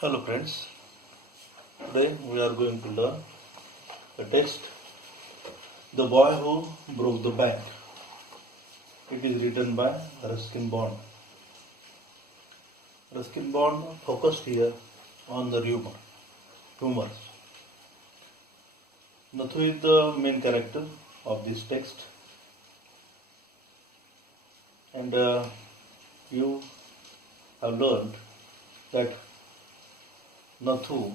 Hello friends, today we are going to learn the text The Boy Who Broke the Bank. It is written by Ruskin Bond. Ruskin Bond focused here on the humor. Nathu is the main character of this text, and you have learned that Nathu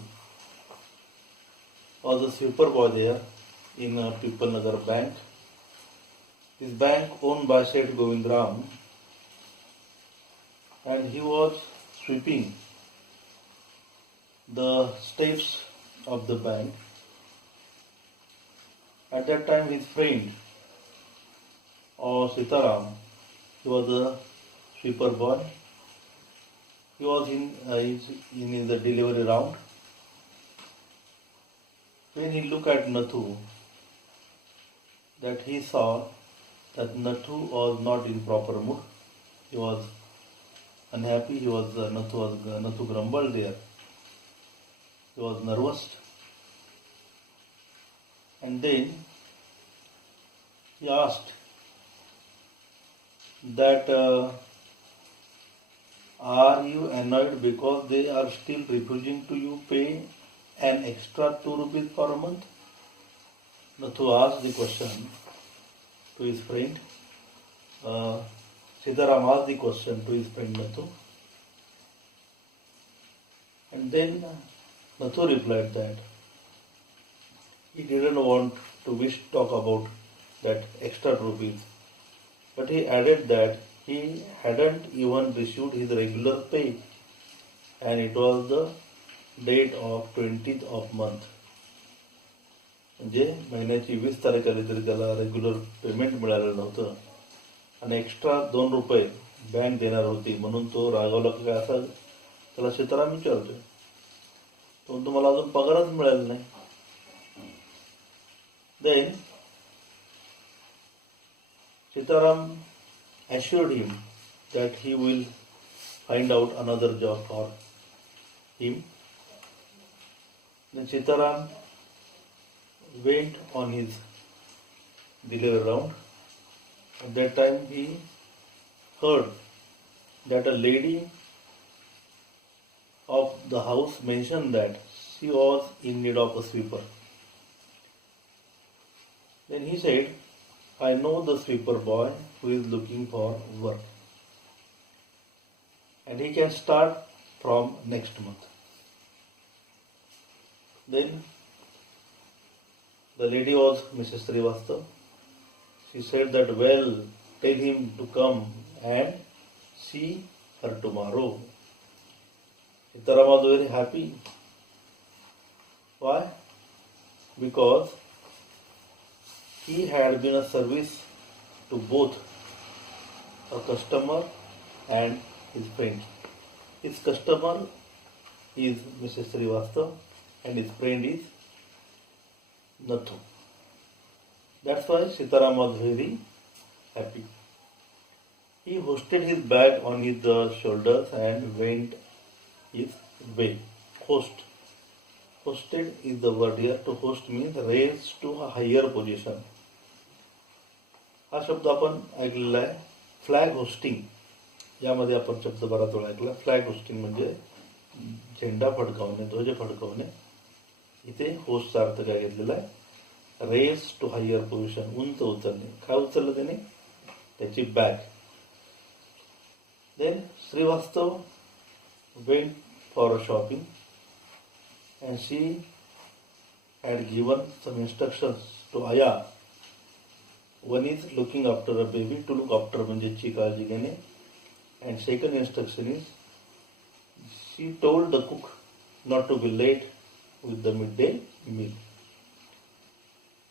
was a sweeper boy there in People Nagar Bank. This bank owned by Seth Govindram, and he was sweeping the steps of the bank. At that time, his friend Sitaram, he was a sweeper boy. He was in the delivery round. When he looked at Nathu, that he saw that Nathu was not in proper mood. He was unhappy. Nathu grumbled there. He was nervous, and then he asked that. Are you annoyed because they are still refusing to you pay an extra 2 rupees per month? Nathu asked the question to his friend. Sitaram asked the question to his friend Nathu. And then Nathu replied that he didn't want to talk about that extra 2 rupees. But he added that he hadn't even received his regular pay, and it was the date of 20th of month. म्हणजे महिन्याची 20 तारीख आली तरी त्याला regular payment मिळालेलं नव्हतं आणि extra 2 रुपये बँक देणार होती, म्हणून तो रागावला की काय असं त्याला सीताराम विचारतोय. तो म्हणतो मला अजून पगारच मिळाला नाही. Then Sitaram assured him that he will find out another job for him. Then Sitaram went on his delivery round. At that time he heard that a lady of the house mentioned that she was in need of a sweeper. Then he said, I know the sweeper boy who is looking for work, and he can start from next month. Then the lady was Mrs. Srivastav. She said that, well, tell him to come and see her tomorrow. Sitaram was very happy. Why? Because he had been a service to both a customer and his friend. His customer is Mrs. Srivastav and his friend is Nathu. That's why Sitaram was very happy. He hoisted his bag on his shoulders and went his way. Hosted is the word here. To host means raise to a higher position. हा शब्द आपण ऐकलेला आहे. Flag hosting यामध्ये आपण शब्द बराच वेळा ऐकला. फ्लॅग होस्टिंग म्हणजे झेंडा फडकावणे, ध्वज फडकावणे. इथे होस्टचा अर्थ काय घेतलेला आहे? रेस टू हायर पोझिशन, उंच उचलणे. काय उचललं त्याने? त्याची bag. Then Shrivastava went for a shopping and she had given some instructions to Aya. One is looking after a baby, to look after म्हणजे काळजी घेणे, and second instruction is she told the cook not to be late with the midday meal.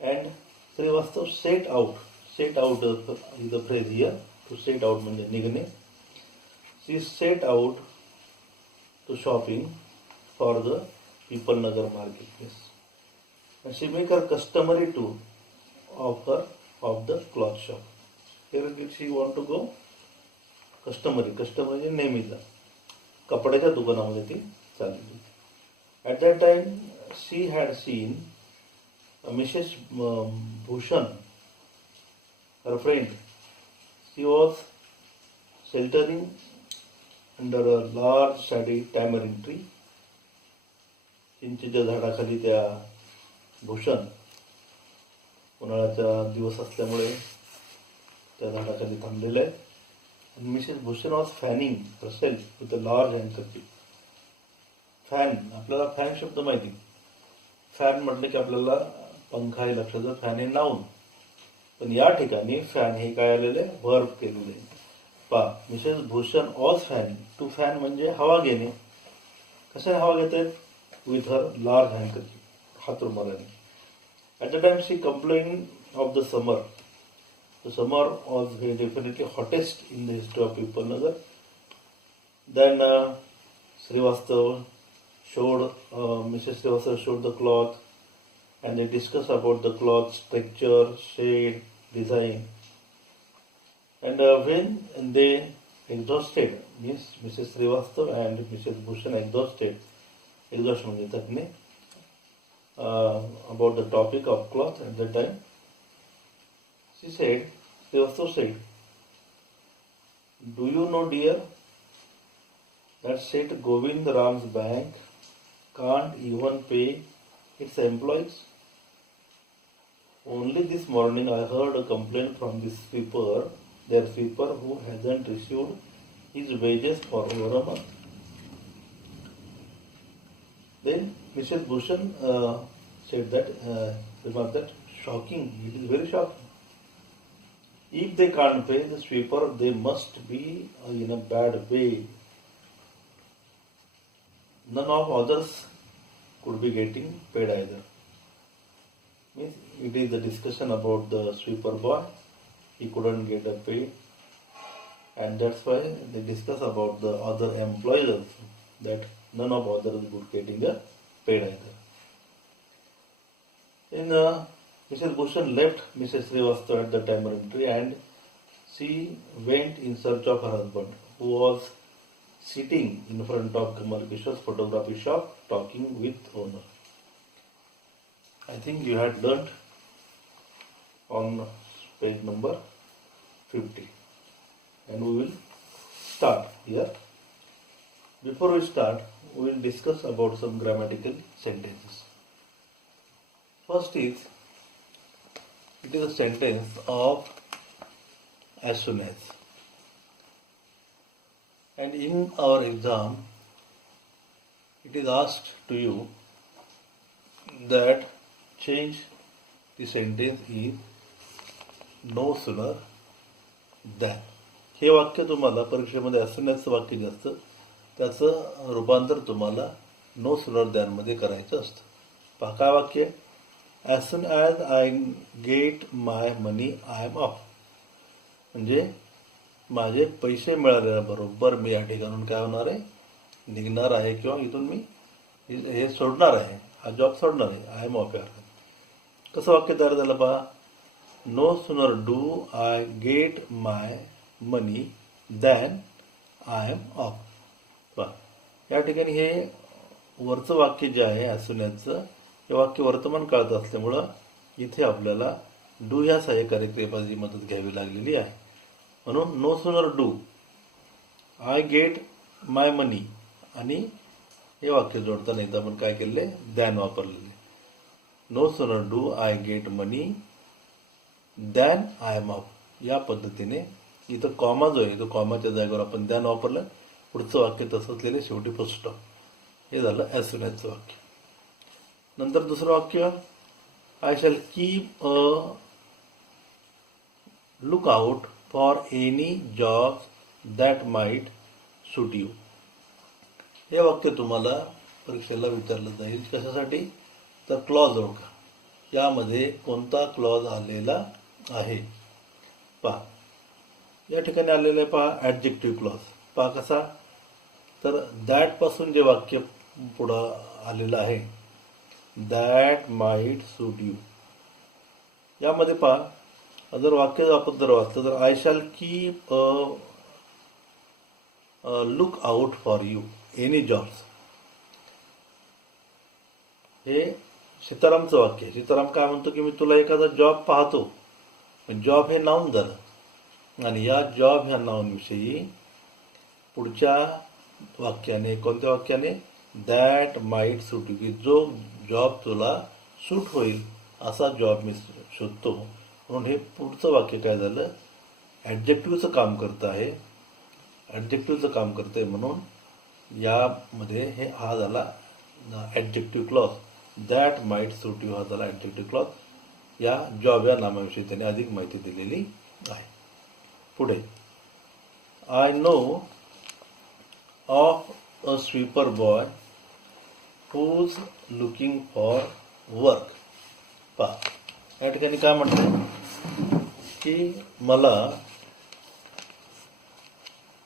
And Srivastav set out is the phrase here. To set out म्हणजे निघणे. She set out to shopping for the People Nagar marketplace, and she make her customary tour of the cloth shop. Here did she want to go? Customer म्हणजे नेहमीचा कपड्याच्या दुकानामध्ये ती चाललेली. At that time she had seen Mrs Bhushan, her friend. She was sheltering under a large shady tamarind tree. चिंचेच्या झाडाखाली त्या भूषण, उन्हाळ्याचा दिवस असल्यामुळे त्या झाडाखाली थांबलेलं आहे. आणि Mrs Bhushan was fanning herself with a large handkerchief. Fan, आपल्याला फॅन शब्द माहिती. फॅन म्हटलं की आपल्याला पंखा हे लक्षात येतं, फॅन हे नाऊन. पण या ठिकाणी फॅन हे काय आलेलं आहे, वर्ब केलेलं आहे. पहा, Mrs Bhushan was fanning. To fan म्हणजे हवा घेणे. कशाने हवा घेते? विथ हर लार्ज हँडकर्चीफ, हातरुमालाने. At the time she complain of the summer. The summer was definitely hottest in the history of Pipalnagar. Then Mrs. Srivastav showed the cloth, and they discussed about the cloth texture, shade, design. And when they exhausted, means Mrs. Srivastav and Mrs. Bhushan exhaust means thakne, about the topic of cloth at that time. Srivastav said, "Do you know, dear, that Seth Govind Ram's bank can't even pay its employees? Only this morning I heard a complaint from their sweeper who hasn't received his wages for over a month." Then Mrs. Bhushan remarked that, shocking, it is very shocking. If they can't pay the sweeper, they must be in a bad way. None of others could be getting paid either. Means it is the discussion about the sweeper boy. He couldn't get a pay, and that's why they discuss about the other employees also, that none of others would getting a paid either. In Mrs. Bhushan left Mrs. Srivastav at the tamarind tree, and she went in search of her husband, who was sitting in front of Kamal Kishore's photography shop talking with owner. I think you had learnt on page number 50, and we will start here. Before we start, we will discuss about some grammatical sentences. First is, it is a sentence of as soon as. And in our exam, it is asked to you that change the sentence is no sooner than. हे वाक्य तुम्हाला परीक्षेमध्ये as soon as वाक्य जे असतं त्याचं रूपांतर तुम्हाला no sooner than मध्ये करायचं असतं. पहा काय वाक्य? As soon as I get my money, I am off. म्हणजे माझे पैसे मिळाल्याबरोबर मी या ठिकाणून काय होणार आहे, निघणार आहे, किंवा इथून मी हे सोडणार आहे, हा जॉब सोडणार आहे. I am off. कसं वाक्य तयार झालं पहा? No sooner do I get my money than I am off. पहा या ठिकाणी हे वरचं वाक्य जे आहे ॲज सून ॲजचं, हे वाक्य वर्तमान काळात असल्यामुळं इथे आपल्याला डू ह्या सहाय्यकारी क्रियापदाची मदत घ्यावी लागलेली आहे. म्हणून no sooner do I get my money, आणि हे वाक्य जोडताना एकदा आपण काय केलेले, दॅन वापरलेले. No sooner do I get money than I am off. या पद्धतीने इथं कॉमा जो आहे तो कॉमाच्या जागेवर आपण दॅन वापरलं. पुढचं वाक्य तसंच लिहिले, शेवटी फुल स्टॉप. हे झालं ॲज सून ॲजचं वाक्य. नंतर दुसरं वाक्य, I shall keep a look out for any job that might suit you. हे वाक्य तुम्हाला परीक्षेला विचारलं जाईल. कशासाठी? तर क्लॉज ओळखा. यामध्ये कोणता क्लॉज आलेला आहे पहा. या ठिकाणी आलेलं आहे पहा ॲडजेक्टिव्ह क्लॉज. पहा कसा? तर दॅटपासून जे वाक्य पुढं आलेलं आहे, दॅट माइट सूट यू, यामध्ये पहा जर वाक्य आपण जर वाचलं तर I shall keep a look out for you any jobs. हे सीतारामचं वाक्य आहे. सीताराम काय म्हणतो की मी तुला एखादा जॉब पाहतो. जॉब हे नाऊन झालं आणि या जॉब ह्या नाऊनविषयी पुढच्या वाक्याने, कोणत्या वाक्याने, दॅट माईट सूट यू, की जो जॉब तुला सूट होईल असा जॉब मी शोधतो. म्हणून हे पुढचं वाक्य काय झालं, ॲडजेक्टिव्हचं काम करतं आहे. ॲडजेक्टिव्हचं काम करतं आहे म्हणून यामध्ये हे हा झाला adjective clause. That might suit you हा झाला ॲडजेक्टिव्ह क्लॉज. या जॉब या नामाविषयी त्याने अधिक माहिती दिलेली आहे. पुढे, I know of a sweeper boy who's looking for work. पहा या ठिकाणी काय म्हणते की मला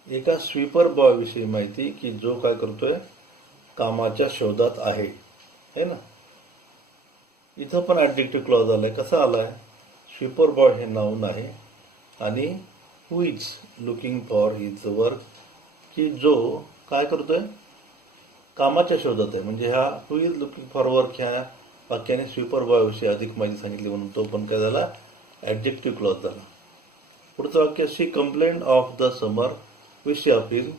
एका स्वीपर बॉय विषयी माहिती की जो काय करतोय, कामाच्या शोधात आहे, है ना. इथं पण ॲडजेक्टिव्ह क्लॉज आलाय. कसा आलाय, स्वीपर बॉय हे नाऊन आहे आणि who is looking for his work, की जो काय करतोय, कामाच्या शोधात आहे. म्हणजे ह्या who is looking for work ह्या वाक्याने स्वीपर बॉय विषयी अधिक माहिती सांगितली म्हणून तो पण काय झाला, ॲडजेक्टिव्ह क्लॉज झाला. पुढचं वाक्य, she complaint of the summer which April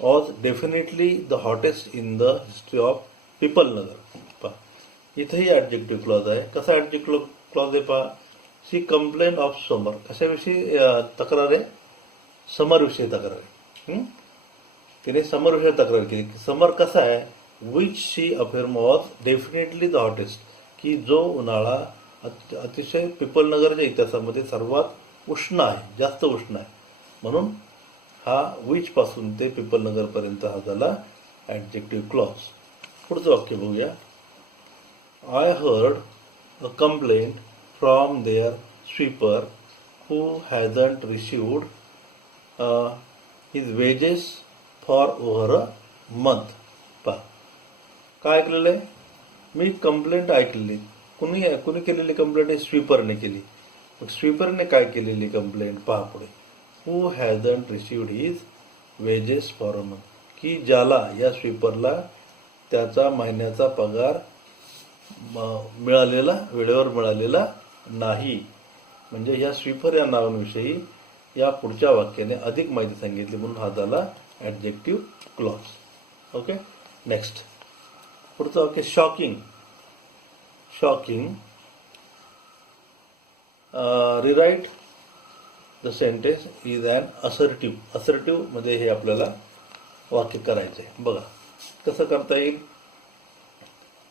was definitely the hottest in the history of Pipalnagar. पहा इथंही ॲडजेक्टिव्ह क्लॉज आहे. कसा ॲडजेक्टिव्ह क्लॉज आहे पहा, शी कंप्लेंट ऑफ समर, कशाविषयी तक्रार आहे, समरविषयी तक्रार आहे. तिने समरविषयी तक्रार केली. समर कसा आहे, which she affirm was definitely the hottest, की जो उन्हाळा अतिशय पिपलनगरच्या इतिहासामध्ये सर्वात उष्ण आहे, जास्त उष्ण आहे. म्हणून हा विच पासून ते पिपलनगरपर्यंत हा झाला ॲडजेक्टिव्ह क्लॉज. पुढचं वाक्य बघूया. I heard a complaint from their sweeper who hasn't received his wages for over a month. पहा काय ऐकलेलं आहे, मी कंप्लेंट ऐकलेली. कुणी केलेली कंप्लेंट आहे, स्वीपरने केली. मग स्वीपरने काय केलेली कंप्लेंट पहा पुढे, who hasn't received his wages for a month, की ज्याला, या स्वीपरला त्याचा महिन्याचा पगार मिळालेला, वेळेवर मिळालेला नाही. म्हणजे या स्वीपर या नावाविषयी या पुढच्या वाक्याने अधिक माहिती सांगितली म्हणून हा झाला ॲडजेक्टिव्ह क्लॉज. ओके, नेक्स्ट पुढचं वाक्य, shocking. Shocking, rewrite the sentence is an assertive. Assertive मध्ये हे आपल्याला वाक्य करायचं आहे. बघा कसं करता येईल.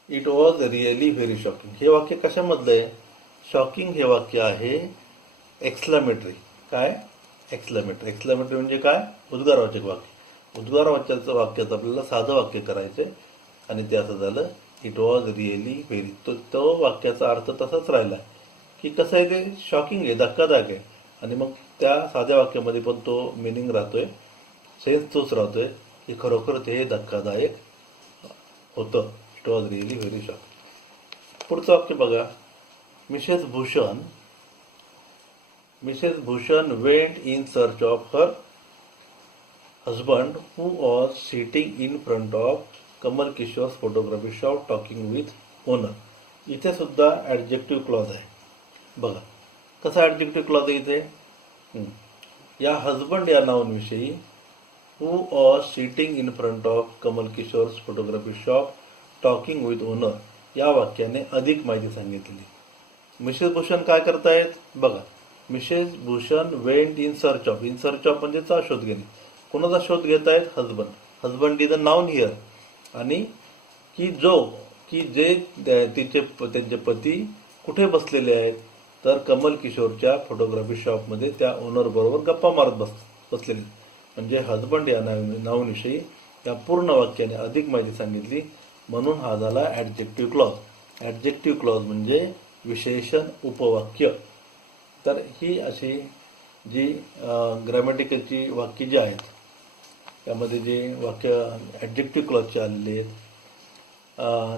It was really very shocking, हे वाक्य कशामधलं आहे, शॉकिंग हे वाक्य आहे एक्सक्लामेटरी. काय, एक्सक्लामेटरी. एक्सक्लामेटरी म्हणजे काय, उद्गारवाचक वाक्य. उद्गारवाचक वाक्याचं आपल्याला साधं वाक्य करायचं आहे आणि ते असं झालं, इट वॉज रिअली व्हेरी. तो वाक्याचा अर्थ तसाच राहिला की कसं आहे, ते शॉकिंग आहे, धक्कादायक आहे. आणि मग त्या साध्या वाक्यामध्ये पण तो मिनिंग राहतोय, सेन्स तोच राहतोय की खरोखर ते धक्कादायक होतं. It was really very shocking. पुढचं वाक्य बघा, Mrs Bhushan went in search of her husband who was sitting in front of Kamal Kishore's photography shop talking with owner. इथे सुद्धा ॲडजेक्टिव्ह क्लॉज आहे. बघा कसा ॲडजेक्टिव्ह क्लॉज आहे इथे, या हजबंड या नावाविषयी who was sitting in front of Kamal Kishore's photography shop talking with owner या वाक्याने अधिक माहिती सांगितली. मिसेस भूषण काय करतायत बघा, Mrs Bhushan went in search of. In search of म्हणजे चा शोध घेणे. कोणाचा शोध घेत आहेत, husband. Husband is a noun here. आणि जे त्यांचे पती कुठे बसलेले आहेत, तर कमल किशोरच्या फोटोग्राफी शॉपमध्ये त्या ओनर बरोबर गप्पा मारत बसलेले. म्हणजे हजबंड या नावाविषयी या पूर्ण वाक्याने अधिक माहिती सांगितली म्हणून हा झाला ॲडजेक्टिव्ह क्लॉज. ॲडजेक्टिव्ह क्लॉज म्हणजे विशेषण उपवाक्य. तर ही अशी जी ग्रॅमॅटिकलची वाक्य जी आहेत त्यामध्ये जे वाक्य ॲडजेक्टिव्ह क्लॉजचे आलेले आहेत,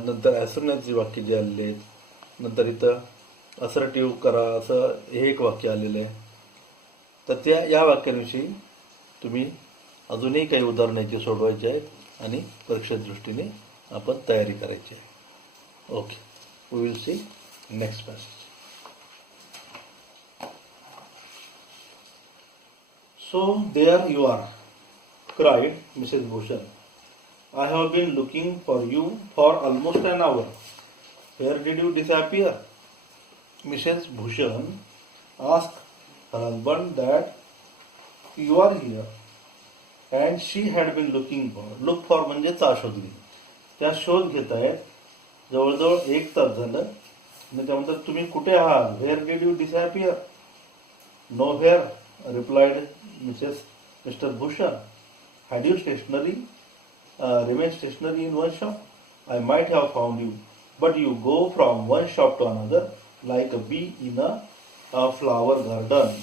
नंतर ॲसर्टिव्हची वाक्य जे आलेले आहेत, नंतर इथं असर्टिव्ह करा असं हे एक वाक्य आलेलं आहे. तर या वाक्यांविषयी तुम्ही अजूनही काही उदाहरणाची सोडवायची आहेत आणि परीक्षेच्या दृष्टीने आपण तयारी करायची आहे. Okay, we will see next passage. So there you are, cried Mrs. Bhushan. I have been looking for you for almost an hour. Where did you disappear? Mrs. Bhushan asked her husband that you are here. And she had been looking for. Look for म्हणजे चा शोधली. त्या शोध घेत आहेत. जवळजवळ 1 तास झालं. आणि त्या म्हणतात तुम्ही कुठे आहात? Where did you disappear? Nowhere, replied mister Bhushan. Had you stationary remain stationary in one shop? I might have found you, but you go from one shop to another like a bee in a flower garden.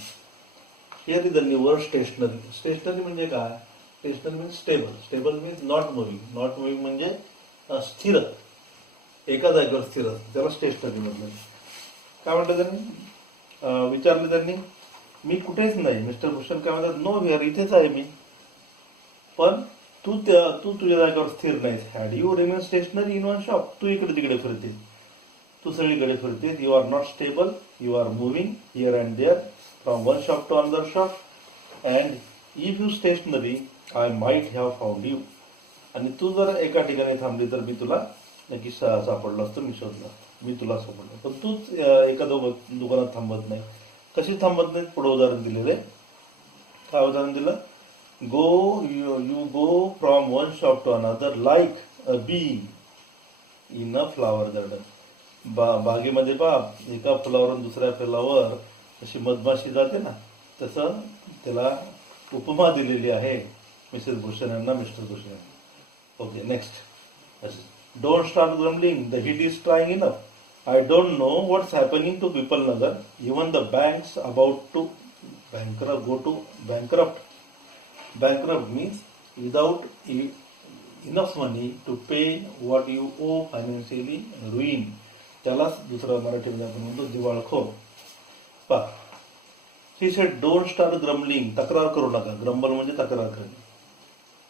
Here is the new word stationary. Stationary म्हणजे काय? Stationary means stable. Stable means not moving. Not moving म्हणजे स्थिर, एका जागेवर स्थिर, त्याला stationery म्हटलं. काय म्हटलं त्यांनी? विचारलं त्यांनी, मी कुठेच नाही. मिस्टर भूषण काय म्हणतात? नो व्हेअर, इथेच आहे मी. पण तू तुझ्या जागेवर स्थिर नाहीस. Had you remain stationary in one shop? तू इकडे तिकडे फिरते, तू सगळीकडे फिरतेस. You are not stable, you are moving here and there from one shop to another shop. And if you stationary I might have found you. आणि तू जर एका ठिकाणी थांबली तर मी तुला नक्की सापडलो असतो, मी शोधला, मी तुला सापडलो. पण तूच एका दुकानात थांबत नाही. कशी थांबत नाही? पुढे उदाहरण दिलेले. काय उदाहरण दिलं? Go you go from one shop to another like a bee in a flower garden. बागेमध्ये एका फुलावरून दुसऱ्या फुलावर अशी मधमाशी जाते ना, तसं त्याला उपमा दिलेली आहे मिसेस भूषण यांना, मिस्टर भूषण यांना. Okay, next. Don't start grumbling, the heat is trying enough. I don't know what's happening to Pipal Nagar. Even the banks about to go to bankrupt. Bankrupt means without enough money to pay what you owe, financially ruin. त्यालाच दुसरा मराठीमध्ये आपण म्हणतो दिवाळखोर. पहा, she said don't start grumbling. तक्रार करू नका. ग्रंबल म्हणजे तक्रार करणे.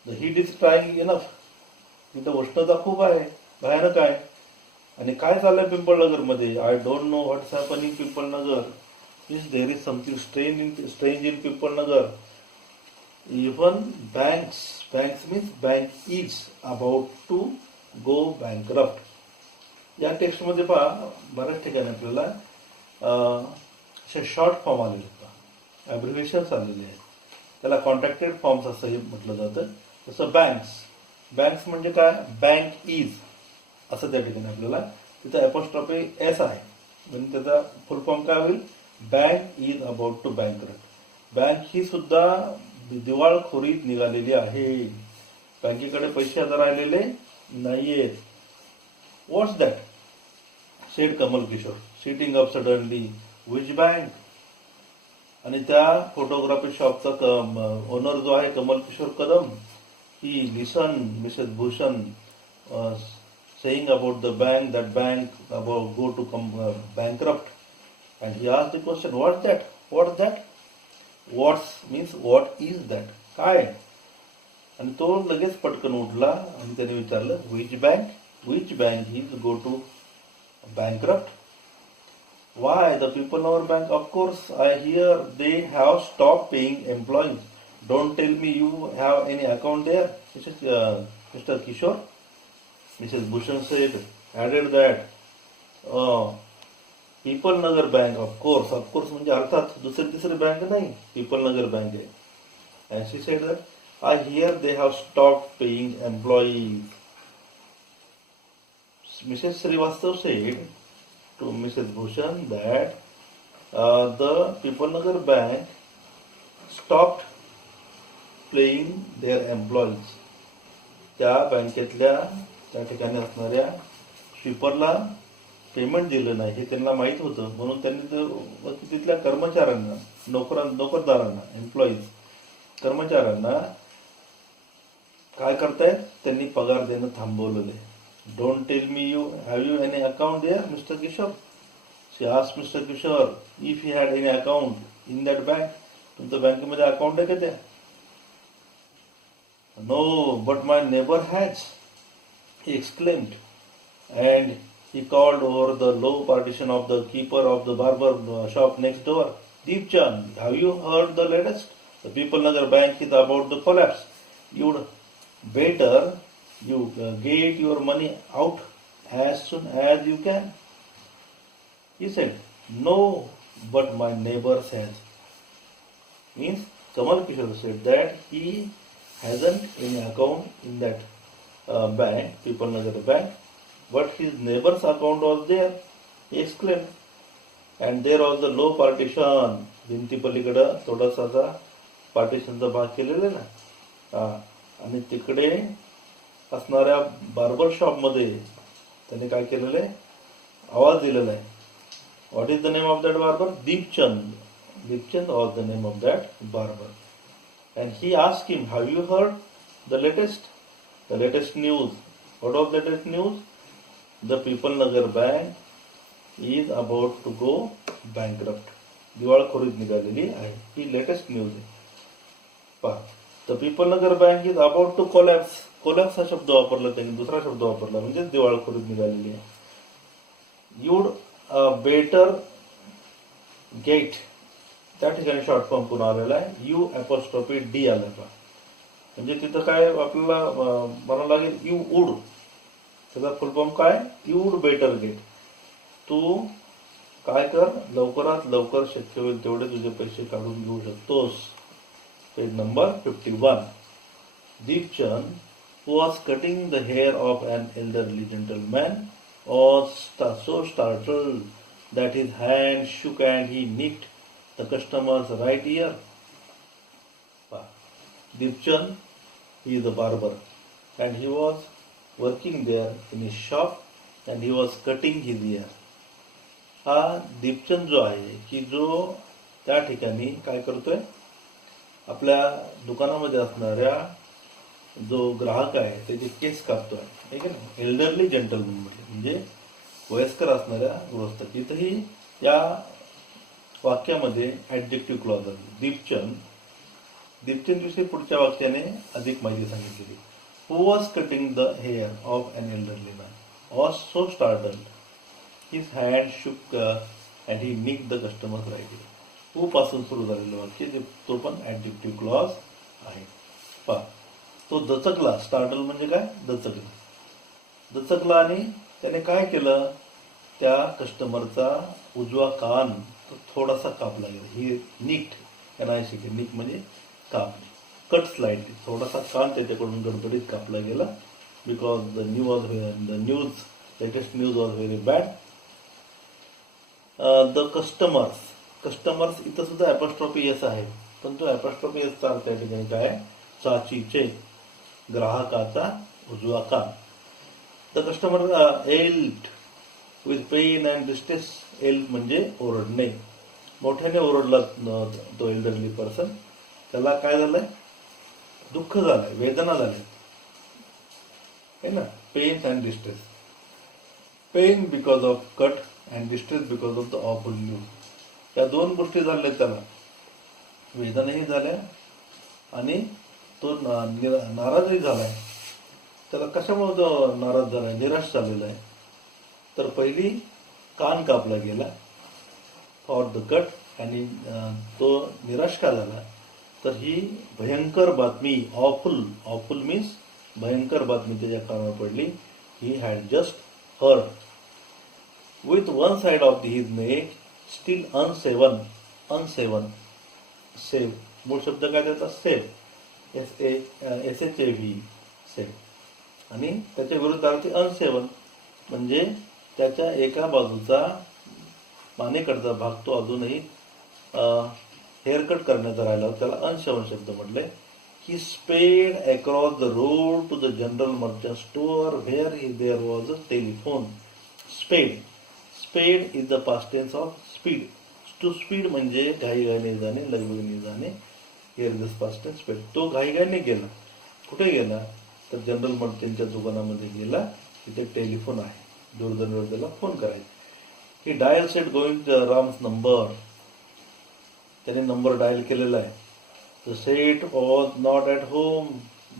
The heat is trying enough. तिथं उष्णता खूप आहे, भयानक आहे. आणि काय चाललंय पिंपळनगरमध्ये? I don't know what's happening Pimpalnagar. Means there is something strange in Pimpalnagar. Even banks means bank is about to go bankrupt. या टेक्स्टमध्ये पहा, बऱ्याच ठिकाणी आपल्याला असे शॉर्ट फॉर्म आलेले आहेत, ॲब्रिव्हिएशन्स आलेले आहेत. त्याला कॉन्ट्रॅक्टेड फॉर्म्स असंही म्हटलं जातं. जसं बँक्स म्हणजे काय? बँक इज असं त्या ठिकाणी आपल्याला तिथं ॲपोस्ट्रॉफी एस आहे, म्हणजे त्याचा फुल फॉर्म काय होईल? Bank is about to bankrupt. Bank ही सुद्धा दिवाळखोरीत निघालेली आहे. बँकेकडे पैसे आता राहिलेले नाहीयेत. What's that? Said Kamal Kishore sitting up suddenly. Which bank? आणि त्या फोटोग्राफी शॉपचा ओनर जो आहे Kamal Kishore Kadam, he listen Mrs Bhushan saying about the bank, that bank about go to bankrupt, and he asked the question, what's that? What's means what is that? काय? आणि तो लगेच पटकन उठला आणि त्याने विचारलं, which bank is go to bankrupt? Why? The people in our bank, of course, I hear they have stopped paying employees. Don't tell me you have any account there, Mr. Kishore. Mrs. Bhushan added that People Nagar Bank, of course म्हणजे अर्थात दुसरी तिसरी bank नाही, People Nagar Bank आहे. And she said that I hear they have stopped paying employees. Mrs. Srivastav said to Mrs. Bhushan that the People Nagar Bank stopped paying their employees. त्या बँकेतल्या त्या ठिकाणी असणाऱ्या स्वीपरला पेमेंट दिलं नाही हे त्यांना माहीत होतं. म्हणून त्यांनी तिथल्या कर्मचाऱ्यांना, नोकरदारांना, एम्प्लॉईज कर्मचाऱ्यांना काय करतायत? त्यांनी पगार देणं थांबवलेलं आहे. Don't tell me you have you any account there mister Kishore. She asked mister Kishore if he had any account in that bank. तुमचं बँकेमध्ये अकाउंट आहे का त्या? No, but my neighbor has, he exclaimed, and He called over the low partition of the keeper of the barber shop next door. Deepchand, have you heard the latest? The People Nagar Bank is about to collapse. You'd better get your money out as soon as you can. He said, no, but my neighbor says. Means Kamal Kishore said that he hasn't any account in that bank, People Nagar Bank, but his neighbor's account was there. He exclaimed. And there was a low partition. भिंती पलीकडं थोडासा पार्टिशनचा भाग केलेला आहे ना, आणि तिकडे असणाऱ्या बार्बर शॉपमध्ये त्याने काय केलेलं आहे, आवाज दिलेला आहे. What is the name of that barber? Deepchand. Deepchand was the name of that barber. And he ask him, have you heard the latest news? What of latest news? The people Nagar bank is about to go bankrupt. दिवाळखोरीत निघालेली आहे. ही latest news आहे. पहा, the people Nagar bank is about to collapse. Collapse हा शब्द वापरला त्यांनी, दुसरा शब्द वापरला म्हणजे दिवाळखोरीत निघालेली आहे. यूड बेटर गेट, त्या ठिकाणी शॉर्ट फॉर्म पुन्हा आलेला आहे. यू अपॉस्ट्रॉफी डी आला का, म्हणजे तिथं काय आपल्याला म्हणावं लागेल, यू वूड. त्याचा फुल फॉर्म काय? You would better get. तू काय कर, लवकरात लवकर शक्य होईल तेवढे तुझे पैसे काढून घेऊ शकतोस. Page number 51. Deepchand, who was cutting the hair of an elderly gentleman, was so startled that his hand shook and he nicked the customer's right ear. Deepchand, he is a barber, and he was working there in his shop and he was cutting his ear. हा दीपचंद जो आहे की जो त्या ठिकाणी काय करतोय, आपल्या दुकानामध्ये असणाऱ्या जो ग्राहक आहे त्याचे केस कापतोय, ठीक आहे ना. एल्डरली जेंटलमन म्हणजे वयस्कर असणाऱ्या गृहस्थ. तिथंही या वाक्यामध्ये ॲडजेक्टिव्ह क्लॉज आहे. दीपचंद विषयी पुढच्या वाक्याने अधिक माहिती सांगितलेली. Who was cutting the hair of an elderly man was so startled his hand shook and he nicked the customer's right ear. हू पासून सुरू झालेलं वाक्य, तो पण ॲडजेक्टिव्ह क्लॉज आहे. पहा, तो दचकला. स्टार्टल म्हणजे काय? दचकला आणि त्याने काय केलं, त्या कस्टमरचा उजवा कान तो थोडासा कापला गेला. ही निक्ड यांना शिकेल. निक म्हणजे कापणे, कट स्लाइडली. थोडासा कान त्याच्याकडून गडबडीत कापला गेला. Because the latest news was very bad. The customers इथं सुद्धा ॲपॉस्ट्रॉफी एस आहे, पण तो ॲपॉस्ट्रॉफी एसचा अर्थ त्या ठिकाणी काय? चाचीचे, ग्राहकाचा उजवा कान. The customer yelled with pain and distress. Yelled म्हणजे ओरडणे. मोठ्याने ओरडला तो एल्डरली पर्सन. त्याला काय झालंय? दुःख झालंय, वेदना झाली है ना. Pain and distress. Pain because of cut and distress because of the awful news. या दोन गोष्टी झाल्या त्याला. वेदनाही झाल्या आणि तो नाराजही झालाय. त्याला कशामुळे तो नाराज झालाय, निराश झालेला आहे? तर पहिली कान कापला गेला फॉर द कट, आणि तो निराश का झाला, तर ही भयंकर बातमी, ऑफुल मीन्स भयंकर बातमी त्याच्या कानावर पडली. He had just heard. With one side of his neck still unseven. Save. मूळ शब्द काय त्याचा? सेव. SHAV. सेव. आणि त्याच्या विरुद्धार्थी अनसेवन म्हणजे त्याच्या एका बाजूचा मानेकडचा भाग तो अजूनही हेअरकट करण्याचा राहिला, त्याला अनसेवन शब्द म्हटले. He sped across the road to the general merchant store where there was a telephone. Sped is the past tense of speed. To speed म्हणजे घाईघाईने जाणे, लगबगीने जाणे. Here this past tense sped. तो घाईघाईने गेला. कुठे गेला? तर जनरल मर्चंटच्या दुकानामध्ये गेला. तिथे टेलिफोन आहे, दूरध्वनीवर त्याला फोन करायचा. ही डायल सेट गोइंग राम्स नंबर. त्याने नंबर डायल केलेला आहे. The Seth was not at home.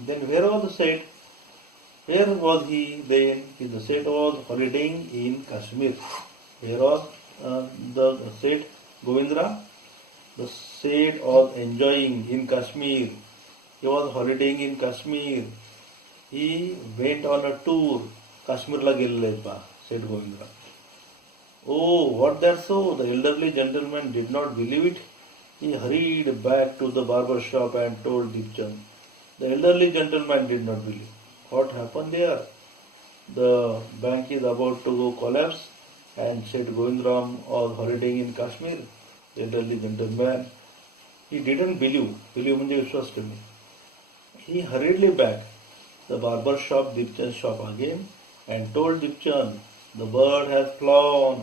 Then where was the Seth? Where was he then? The Seth was holidaying in Kashmir. Where was the Seth Govindra? The Seth was enjoying in Kashmir. He was holidaying in Kashmir. He went on a tour. काश्मीरला गेलेले आहेत पहा सेठ Govindrao. Oh, what that so? The elderly gentleman did not believe it. He hurried back to the barber shop and told Dipchand. The elderly gentleman did not believe. What happened there? The bank is about to go collapse and Seth Govindram was holidaying in Kashmir. The elderly gentleman, he didn't believe. Believe म्हणजे विश्वास ठेवणे. He hurriedly back the barber shop, Dipchand's shop again, and told Dipchand, the bird has flown.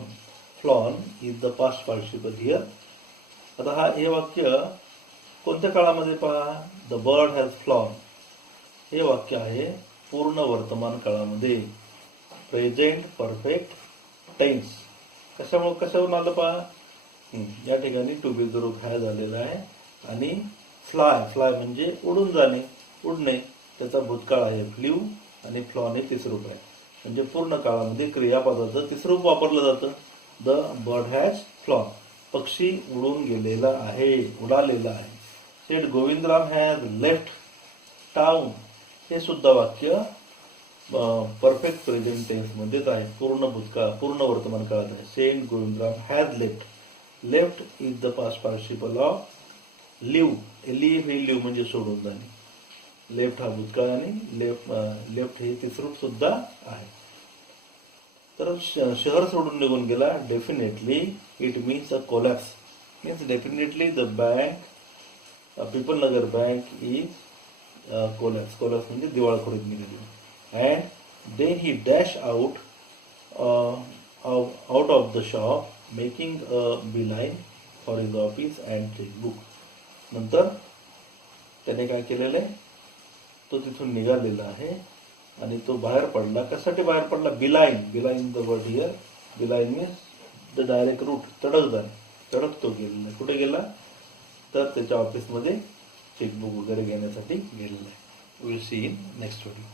Flown is the past participle here. आता हे वाक्य कोणत्या काळामध्ये पहा? The bird has flown हे वाक्य आहे पूर्ण वर्तमान काळामध्ये. Present perfect tense. कशावरून आलं पहा? या ठिकाणी टू बी द रूप हॅज आलेला आहे आणि फ्लाय. फ्लाय म्हणजे उडून जाणे, उडणे. त्याचा भूतकाळ आहे फ्ल्यू आणि फ्लॉन हे तिसरं रूप आहे. म्हणजे पूर्ण काळामध्ये क्रियापदाचं तिसरं रूप वापरलं जातं. The bird has flown. पक्षी उडून गेलेला आहे, उडालेला आहे. Seth Govindram has left town हे सुद्धा वाक्य परफेक्ट प्रेझेंट टेन्स मध्येच आहे. पूर्ण भूतकाळ, पूर्ण वर्तमान काळात आहे. Seth Govindram has left. Left is the past participle of leave. Leave हे लिव्ह म्हणजे सोडून जाणे. लेफ्ट हा भूतकाळ आणि लेफ्ट हे तिसरं रूप सुद्धा आहे. तर शहर सोडून निघून गेला. Definitely it means a collapse. Means definitely the bank, people Nagar bank is collapse. Collapse म्हणजे दिवाळखोरीत निघाली. And then he dash out of the shop making a beeline for his office and chequebook. नंतर त्याने काय केलेलं आहे? तो तिथून निघालेला आहे आणि तो बाहेर पडला. कशासाठी बाहेर पडला? Beeline. Beeline the word here. Beeline means the direct route. तडक जाणे. तडक तो गेलेला. कुठे गेला? तर त्याच्या ऑफिसमध्ये चेकबुक वगैरे घेण्यासाठी गेलेला आहे. Will see in next video.